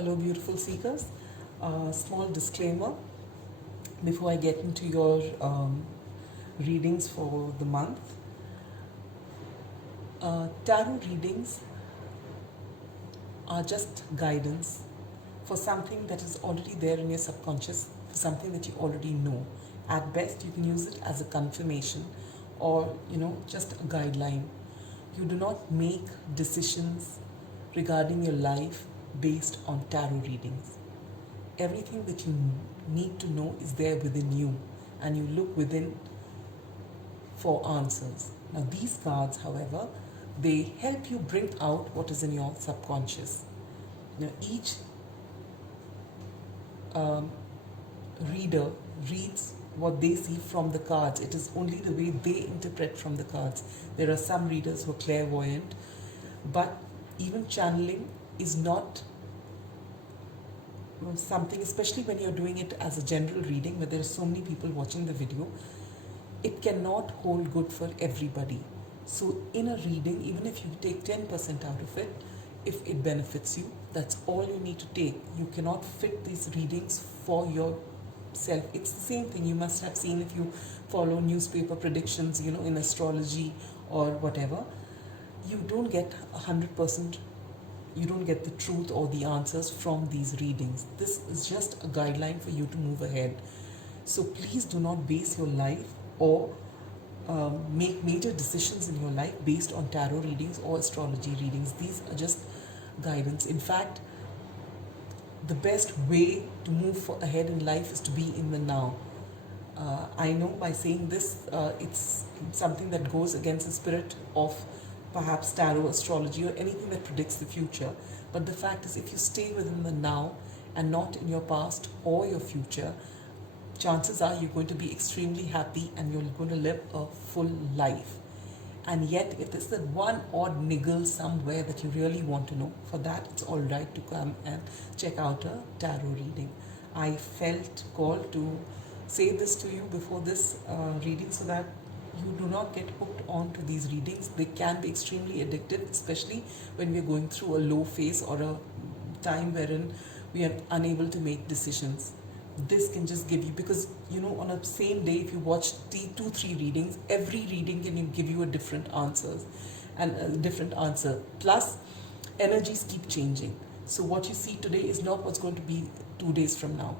Hello, beautiful seekers. Small disclaimer before I get into your readings for the month. Tarot readings are just guidance for something that is already there in your subconscious, for something that you already know. At best, you can use it as a confirmation or, just a guideline. You do not make decisions regarding your life based on tarot readings. Everything that you need to know is there within you, and you look within for answers. Now, these cards, however, they help you bring out what is in your subconscious. Now, each reader reads what they see from the cards. It is only the way they interpret from the cards. There are some readers who are clairvoyant, but even channeling is not something, especially when you're doing it as a general reading where there are so many people watching the video, it cannot hold good for everybody. So in a reading, even if you take 10% out of it, if it benefits you, that's all you need to take. You cannot fit these readings for yourself. It's the same thing you must have seen if you follow newspaper predictions, in astrology or whatever. You don't get 100%, you don't get the truth or the answers from these readings. This is just a guideline for you to move ahead. So please do not base your life or make major decisions in your life based on tarot readings or astrology readings. These are just guidance. In fact, the best way to move ahead in life is to be in the now. I know by saying this, it's something that goes against the spirit of perhaps tarot, astrology, or anything that predicts the future. But the fact is, if you stay within the now and not in your past or your future, chances are you're going to be extremely happy and you're going to live a full life. And yet, if there's that one odd niggle somewhere that you really want to know, for that it's all right to come and check out a tarot reading. I felt called to say this to you before this reading so that you do not get hooked on to these readings. They can be extremely addictive, especially when we're going through a low phase or a time wherein we are unable to make decisions. This can just give you, because on a same day, if you watch 2-3 readings, every reading can give you a different answers and a different answer. Plus, energies keep changing. So what you see today is not what's going to be 2 days from now.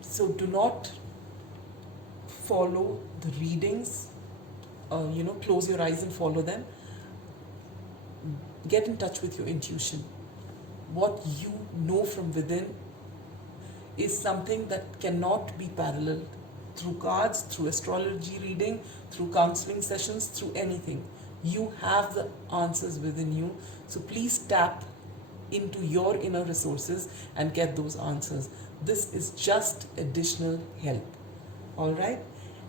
So do not follow the readings, close your eyes and follow them. Get in touch with your intuition. What you know from within is something that cannot be paralleled through cards, through astrology reading, through counseling sessions, through anything. You have the answers within you. So please tap into your inner resources and get those answers. This is just additional help. All right?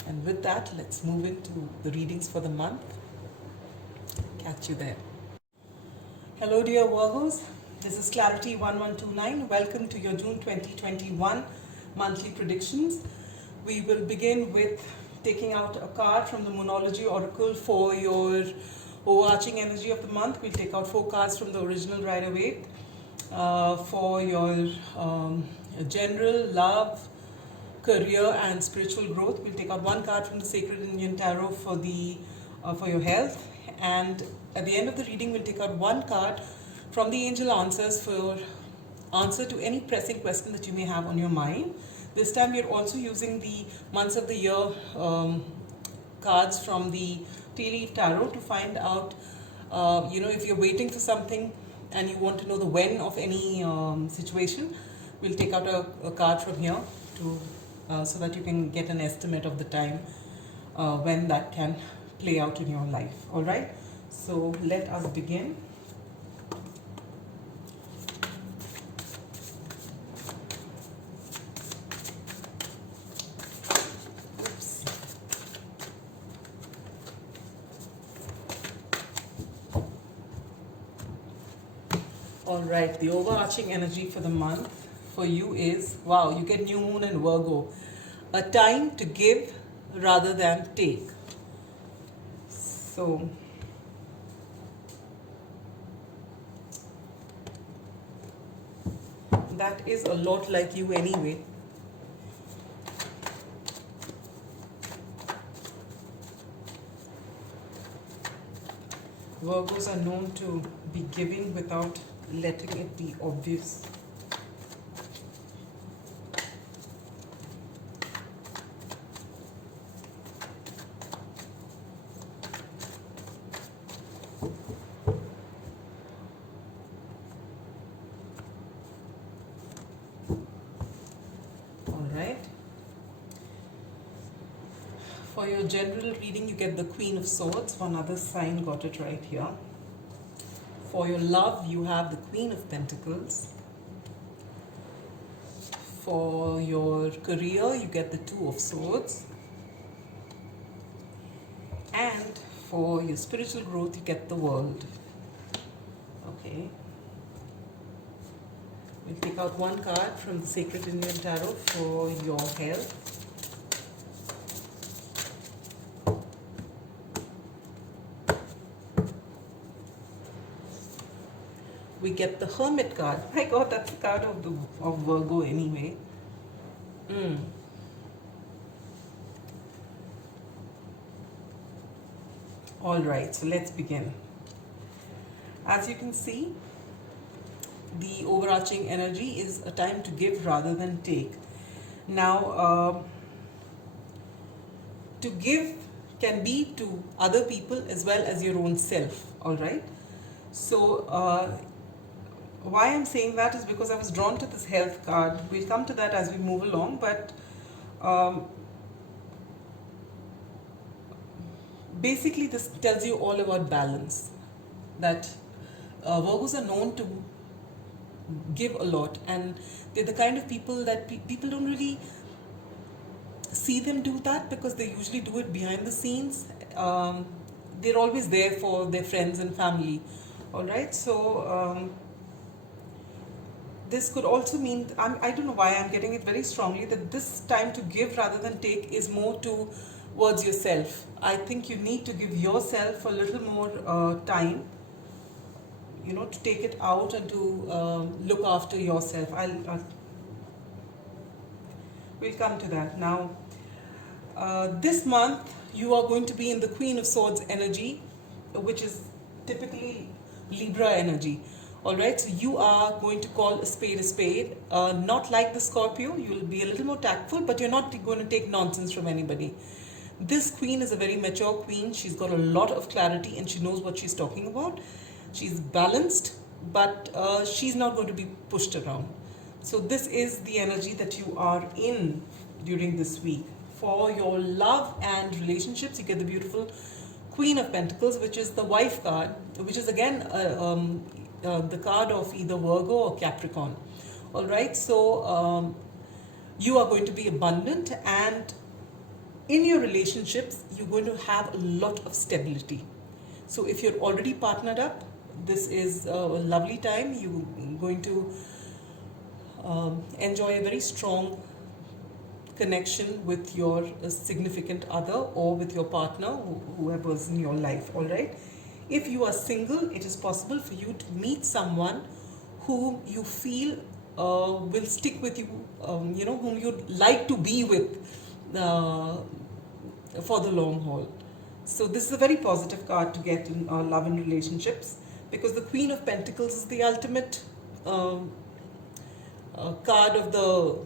And with that, let's move into the readings for the month. Catch you there. Hello, dear Virgos. This is Clarity 1129. Welcome to your June 2021 monthly predictions. We will begin with taking out a card from the Moonology Oracle for your overarching energy of the month. We'll take out 4 cards from the original Rider-Waite for your general love, career and spiritual growth. We'll take out 1 card from the Sacred Indian Tarot for your health, and at the end of the reading we'll take out 1 card from the Angel Answers for answer to any pressing question that you may have on your mind. This time we are also using the months of the year cards from the Tea Leaf Tarot to find out, if you're waiting for something and you want to know the when of any situation. We'll take out a card from here to so that you can get an estimate of the time when that can play out in your life. All right, so let us begin. Oops. All right, the overarching energy for the month for you is, wow, you get new moon in Virgo. A time to give rather than take. So that is a lot like you anyway. Virgos are known to be giving without letting it be obvious. Alright. For your general reading, you get the Queen of Swords. One other sign got it right here. For your love, you have the Queen of Pentacles. For your career, you get the Two of Swords. And for your spiritual growth, you get the World. Okay. We'll take out one card from the Sacred Indian Tarot for your health. We get the Hermit card. My God, that's the card of Virgo anyway. Alright, so let's begin. As you can see, the overarching energy is a time to give rather than take. Now, to give can be to other people as well as your own self, alright? So, why I'm saying that is because I was drawn to this health card. We'll come to that as we move along, but basically this tells you all about balance. That Virgos are known to give a lot, and they're the kind of people that people don't really see them do that because they usually do it behind the scenes. They're always there for their friends and family. Alright, so this could also mean, I don't know why I'm getting it very strongly, that this time to give rather than take is more towards yourself. I think you need to give yourself a little more time, you know, to take it out and to look after yourself. We'll come to that. Now, this month you are going to be in the Queen of Swords energy, which is typically Libra energy. Alright, so you are going to call a spade, not like the Scorpio. You'll be a little more tactful, but you're not going to take nonsense from anybody. This queen is a very mature queen. She's got a lot of clarity and she knows what she's talking about. She's balanced, but she's not going to be pushed around. So this is the energy that you are in during this week. For your love and relationships, you get the beautiful Queen of Pentacles, which is the wife card, which is again the card of either Virgo or Capricorn. Alright, so you are going to be abundant, and in your relationships you're going to have a lot of stability. So if you're already partnered up, this is a lovely time. You're going to enjoy a very strong connection with your significant other or with your partner, whoever's in your life. Alright, if you are single, it is possible for you to meet someone whom you feel will stick with you, you know, whom you'd like to be with for the long haul. So this is a very positive card to get in love and relationships, because the Queen of Pentacles is the ultimate card of the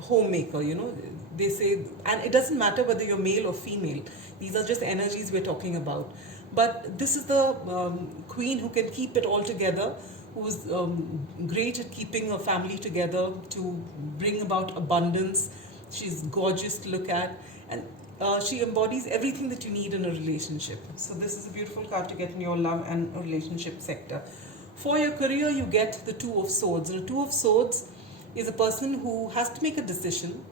homemaker, you know. They say, and it doesn't matter whether you're male or female, these are just energies we're talking about. But this is the queen who can keep it all together, who is great at keeping her family together, to bring about abundance. She's gorgeous to look at, and she embodies everything that you need in a relationship. So this is a beautiful card to get in your love and relationship sector. For your career, you get the Two of Swords. The Two of Swords is a person who has to make a decision,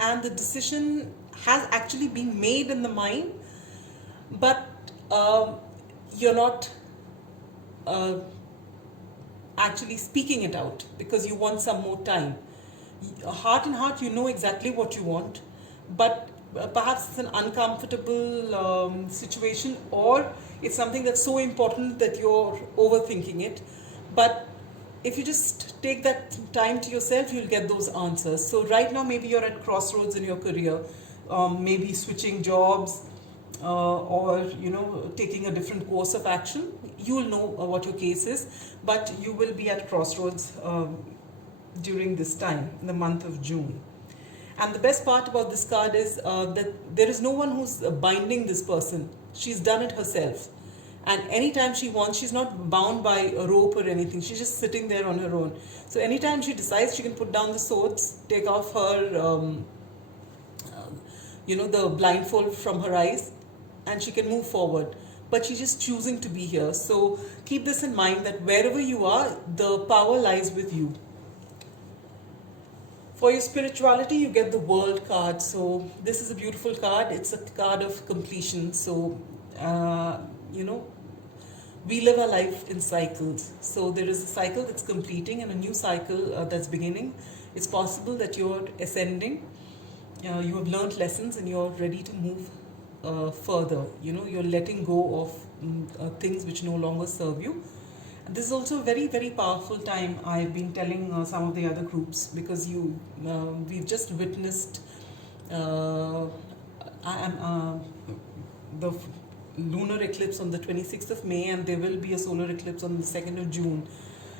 and the decision has actually been made in the mind, but you're not actually speaking it out because you want some more time. Heart in heart, you know exactly what you want, but perhaps it's an uncomfortable situation, or it's something that's so important that you're overthinking it. But if you just take that time to yourself, you'll get those answers. So right now, maybe you're at crossroads in your career, maybe switching jobs, or taking a different course of action. You will know what your case is, but you will be at crossroads during this time, in the month of June. And the best part about this card is that there is no one who's binding this person. She's done it herself. And anytime she wants, she's not bound by a rope or anything. She's just sitting there on her own. So anytime she decides, she can put down the swords, take off her, the blindfold from her eyes, and she can move forward. But she's just choosing to be here. So keep this in mind, that wherever you are, the power lies with you. For your spirituality, you get the World card. So this is a beautiful card. It's a card of completion. So, we live our life in cycles. So there is a cycle that's completing and a new cycle that's beginning. It's possible that you're ascending. You have learned lessons and you're ready to move further. You're letting go of things which no longer serve you. And this is also a very, very powerful time. I've been telling some of the other groups, because we've just witnessed the lunar eclipse on the 26th of May, and there will be a solar eclipse on the 2nd of June.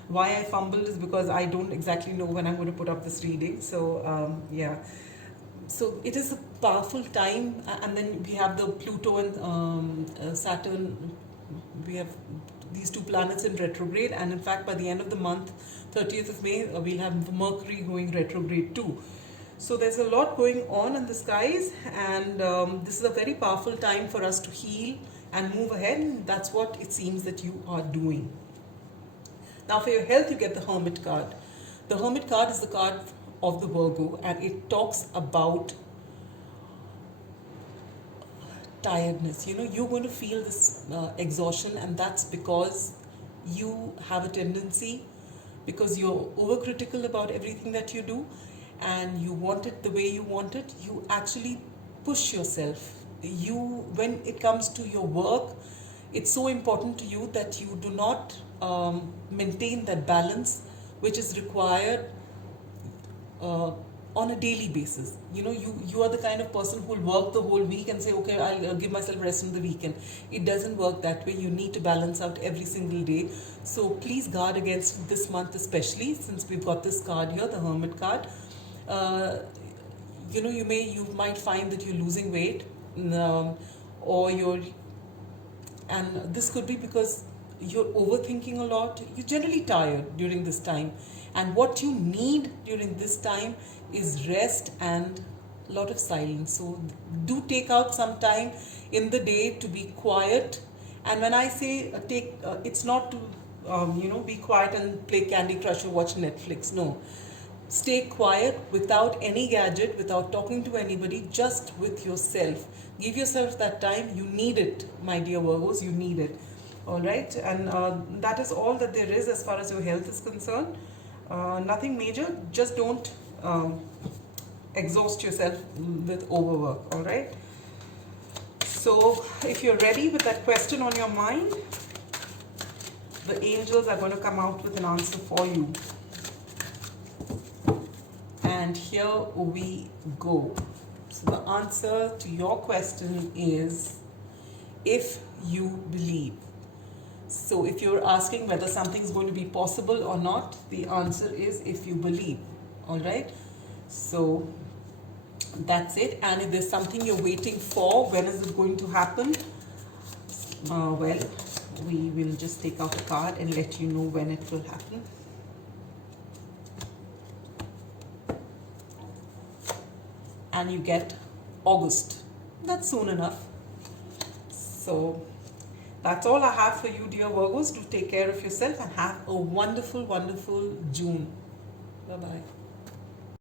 Why I fumbled is because I don't exactly know when I'm going to put up this reading. So, So it is a powerful time, and then we have the Pluto and Saturn. We have these two planets in retrograde, and in fact by the end of the month, 30th of May, we'll have Mercury going retrograde too. So there's a lot going on in the skies, and this is a very powerful time for us to heal and move ahead, and that's what it seems that you are doing. Now for your health, you get the Hermit card. The Hermit card is the card of the Virgo, and it talks about tiredness. You're going to feel this exhaustion, and that's because you have a tendency, because you're overcritical about everything that you do, and you want it the way you want it. You actually push yourself. When it comes to your work, it's so important to you that you do not maintain that balance which is required on a daily basis. You are the kind of person who will work the whole week and say, okay, I'll give myself rest on the weekend. It doesn't work that way. You need to balance out every single day. So please guard against this month, especially since we've got this card here, the Hermit card. You might find that you're losing weight, and this could be because you're overthinking a lot. You're generally tired during this time, and what you need during this time is rest and a lot of silence. So do take out some time in the day to be quiet. And when I say it's not to be quiet and play Candy Crush or watch Netflix. No, stay quiet without any gadget, without talking to anybody, just with yourself. Give yourself that time. You need it, my dear Virgos. You need it. All right, and that is all that there is as far as your health is concerned. Nothing major. Just don't exhaust yourself with overwork. All right. So if you're ready with that question on your mind, the angels are going to come out with an answer for you. And here we go. So the answer to your question is, if you believe. So if you're asking whether something's going to be possible or not, the answer is if you believe. All right. So that's it. And if there's something you're waiting for, when is it going to happen? Well, we will just take out a card and let you know when it will happen. And you get August. That's soon enough. So that's all I have for you, dear Virgos. Do take care of yourself and have a wonderful, wonderful June. Bye-bye.